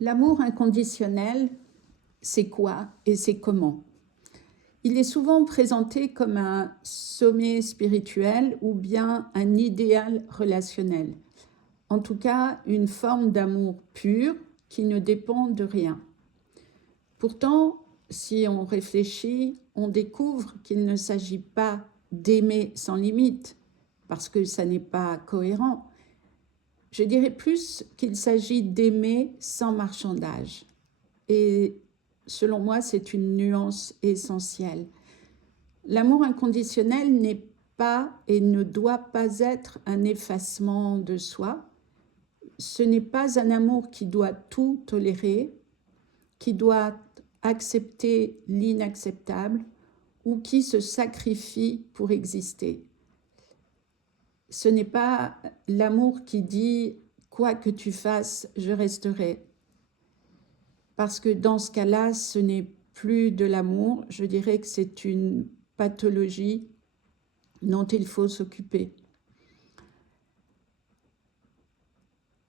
L'amour inconditionnel, c'est quoi et c'est comment? Il est souvent présenté comme un sommet spirituel ou bien un idéal relationnel. En tout cas, une forme d'amour pur qui ne dépend de rien. Pourtant, si on réfléchit, on découvre qu'il ne s'agit pas d'aimer sans limite, parce que ça n'est pas cohérent. Je dirais plus qu'il s'agit d'aimer sans marchandage. Et selon moi, c'est une nuance essentielle. L'amour inconditionnel n'est pas et ne doit pas être un effacement de soi. Ce n'est pas un amour qui doit tout tolérer, qui doit accepter l'inacceptable ou qui se sacrifie pour exister. Ce n'est pas l'amour qui dit « quoi que tu fasses, je resterai ». Parce que dans ce cas-là, ce n'est plus de l'amour, je dirais que c'est une pathologie dont il faut s'occuper.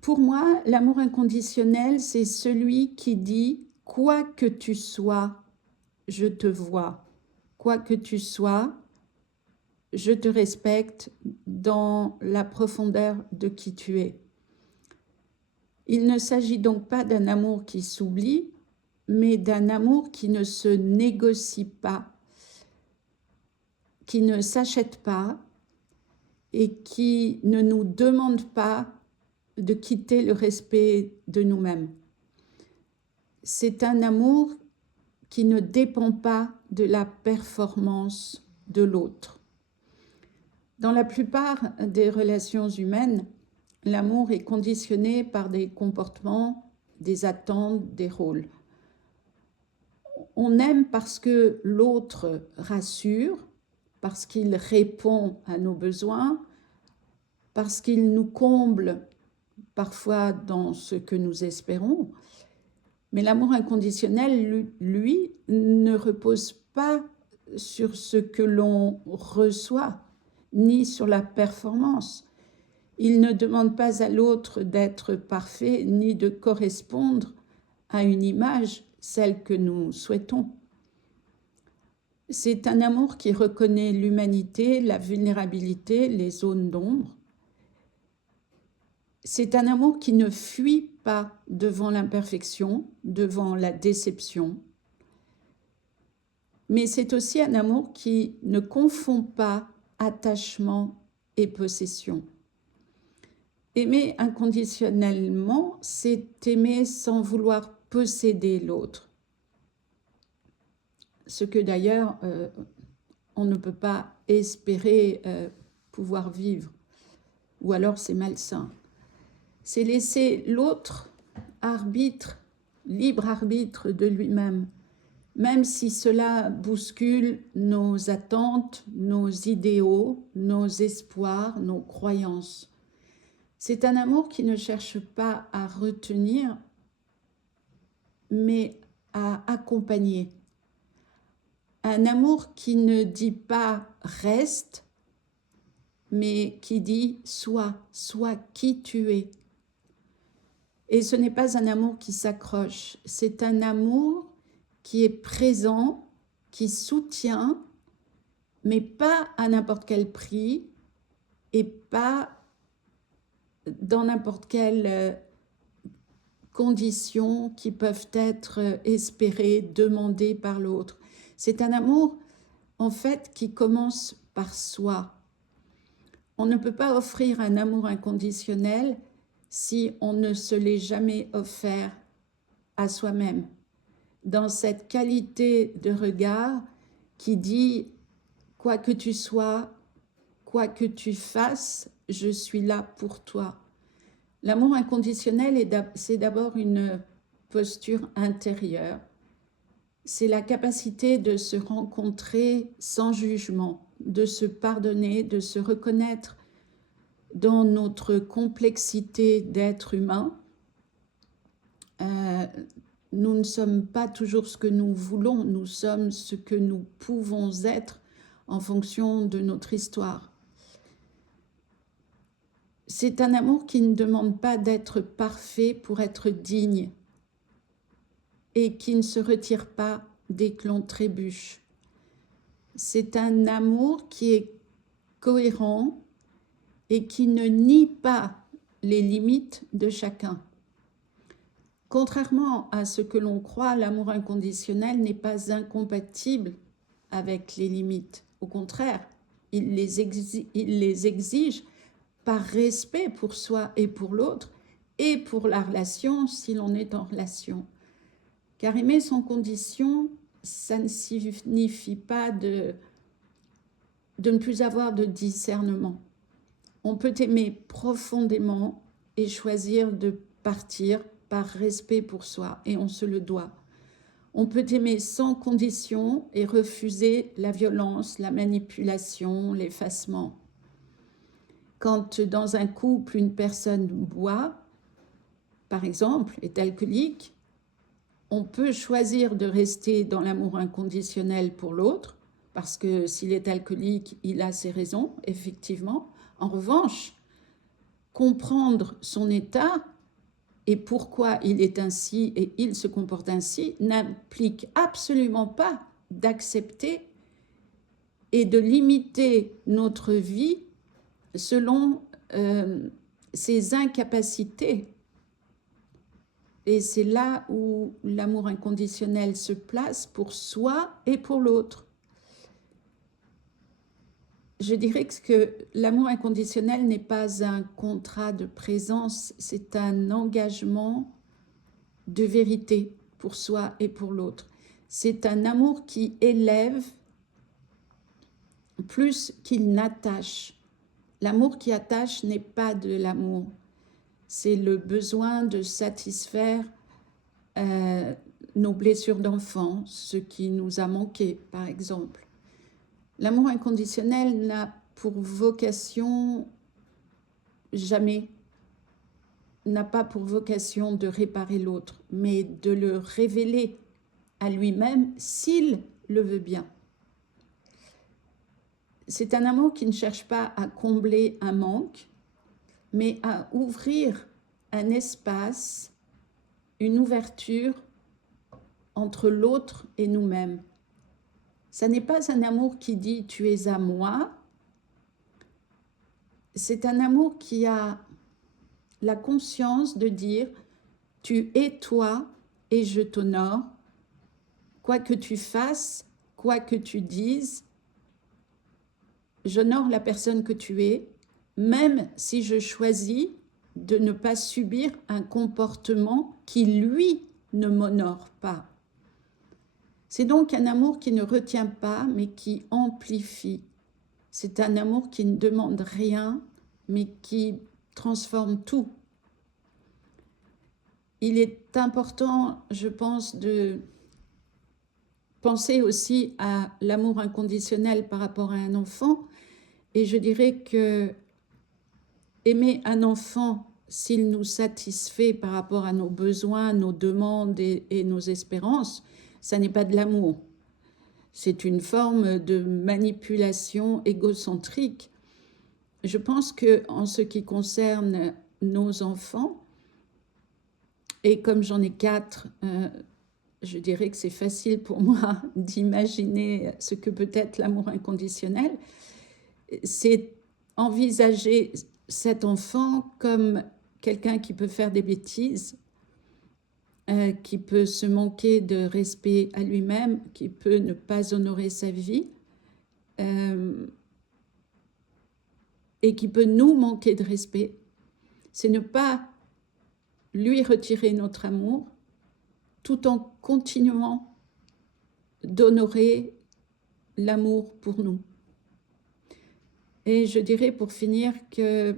Pour moi, l'amour inconditionnel, c'est celui qui dit « quoi que tu sois, je te vois. Quoi que tu sois, je te respecte dans la profondeur de qui tu es. » Il ne s'agit donc pas d'un amour qui s'oublie, mais d'un amour qui ne se négocie pas, qui ne s'achète pas et qui ne nous demande pas de quitter le respect de nous-mêmes. C'est un amour qui ne dépend pas de la performance de l'autre. Dans la plupart des relations humaines, l'amour est conditionné par des comportements, des attentes, des rôles. On aime parce que l'autre rassure, parce qu'il répond à nos besoins, parce qu'il nous comble parfois dans ce que nous espérons. Mais l'amour inconditionnel, lui, ne repose pas sur ce que l'on reçoit, ni sur la performance. Il ne demande pas à l'autre d'être parfait, ni de correspondre à une image, celle que nous souhaitons. C'est un amour qui reconnaît l'humanité, la vulnérabilité, les zones d'ombre. C'est un amour qui ne fuit pas devant l'imperfection, devant la déception. Mais c'est aussi un amour qui ne confond pas attachement et possession. Aimer inconditionnellement, c'est aimer sans vouloir posséder l'autre. Ce que d'ailleurs, on ne peut pas espérer pouvoir vivre, ou alors c'est malsain. C'est laisser l'autre libre arbitre de lui-même, même si cela bouscule nos attentes, nos idéaux, nos espoirs, nos croyances. C'est un amour qui ne cherche pas à retenir, mais à accompagner. Un amour qui ne dit pas « reste », mais qui dit « sois qui tu es ». Et ce n'est pas un amour qui s'accroche, c'est un amour qui est présent, qui soutient, mais pas à n'importe quel prix et pas dans n'importe quelle conditions qui peuvent être espérées, demandées par l'autre. C'est un amour, en fait, qui commence par soi. On ne peut pas offrir un amour inconditionnel si on ne se l'est jamais offert à soi-même. Dans cette qualité de regard qui dit « quoi que tu sois, quoi que tu fasses, je suis là pour toi ». L'amour inconditionnel, c'est d'abord une posture intérieure. C'est la capacité de se rencontrer sans jugement, de se pardonner, de se reconnaître dans notre complexité d'être humain. Nous ne sommes pas toujours ce que nous voulons, nous sommes ce que nous pouvons être en fonction de notre histoire. C'est un amour qui ne demande pas d'être parfait pour être digne. et qui ne se retire pas dès que l'on trébuche. C'est un amour qui est cohérent et qui ne nie pas les limites de chacun. Contrairement à ce que l'on croit, l'amour inconditionnel n'est pas incompatible avec les limites. Au contraire, il les exige par respect pour soi et pour l'autre, et pour la relation si l'on est en relation. Car aimer sans condition, ça ne signifie pas de ne plus avoir de discernement. On peut aimer profondément et choisir de partir par respect pour soi, et on se le doit. On peut aimer sans condition et refuser la violence, la manipulation, l'effacement. Quand dans un couple, une personne boit, par exemple, est alcoolique, on peut choisir de rester dans l'amour inconditionnel pour l'autre, parce que s'il est alcoolique, il a ses raisons, effectivement. En revanche, comprendre son état et pourquoi il est ainsi et il se comporte ainsi n'implique absolument pas d'accepter et de limiter notre vie selon ses incapacités. Et c'est là où l'amour inconditionnel se place pour soi et pour l'autre. Je dirais que l'amour inconditionnel n'est pas un contrat de présence, c'est un engagement de vérité pour soi et pour l'autre. C'est un amour qui élève plus qu'il n'attache. L'amour qui attache n'est pas de l'amour. C'est le besoin de satisfaire nos blessures d'enfant, ce qui nous a manqué, par exemple. L'amour inconditionnel n'a pour vocation n'a pas pour vocation de réparer l'autre, mais de le révéler à lui-même s'il le veut bien. C'est un amour qui ne cherche pas à combler un manque, mais à ouvrir un espace, une ouverture entre l'autre et nous-mêmes. Ça n'est pas un amour qui dit « tu es à moi », c'est un amour qui a la conscience de dire « tu es toi et je t'honore, quoi que tu fasses, quoi que tu dises, j'honore la personne que tu es, même si je choisis de ne pas subir un comportement qui, lui, ne m'honore pas. » C'est donc un amour qui ne retient pas, mais qui amplifie. C'est un amour qui ne demande rien, mais qui transforme tout. Il est important, je pense, de penser aussi à l'amour inconditionnel par rapport à un enfant. Et je dirais que aimer un enfant, s'il nous satisfait par rapport à nos besoins, nos demandes et nos espérances, ça n'est pas de l'amour. C'est une forme de manipulation égocentrique. Je pense qu'en ce qui concerne nos enfants, et comme j'en ai 4, je dirais que c'est facile pour moi d'imaginer ce que peut être l'amour inconditionnel, c'est envisager cet enfant comme quelqu'un qui peut faire des bêtises, qui peut se manquer de respect à lui-même, qui peut ne pas honorer sa vie, et qui peut nous manquer de respect. C'est ne pas lui retirer notre amour, tout en continuant d'honorer l'amour pour nous. Et je dirais pour finir que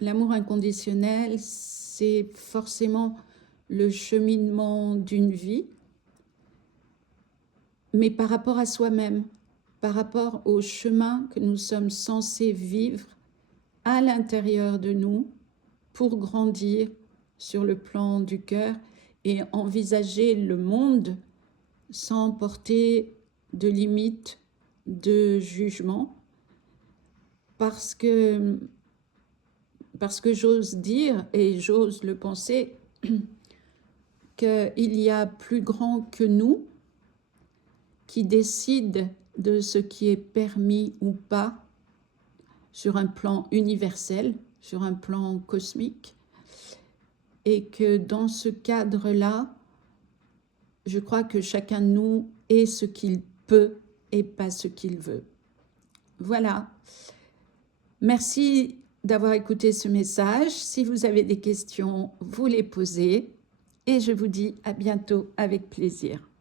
l'amour inconditionnel, c'est forcément le cheminement d'une vie, mais par rapport à soi-même, par rapport au chemin que nous sommes censés vivre à l'intérieur de nous pour grandir sur le plan du cœur et envisager le monde sans porter de limites, de jugement, parce que j'ose dire et j'ose le penser qu'il y a plus grand que nous qui décide de ce qui est permis ou pas sur un plan universel, sur un plan cosmique, et que dans ce cadre-là, je crois que chacun de nous est ce qu'il peut et pas ce qu'il veut. Voilà. Merci d'avoir écouté ce message. Si vous avez des questions, vous les posez. Et je vous dis à bientôt avec plaisir.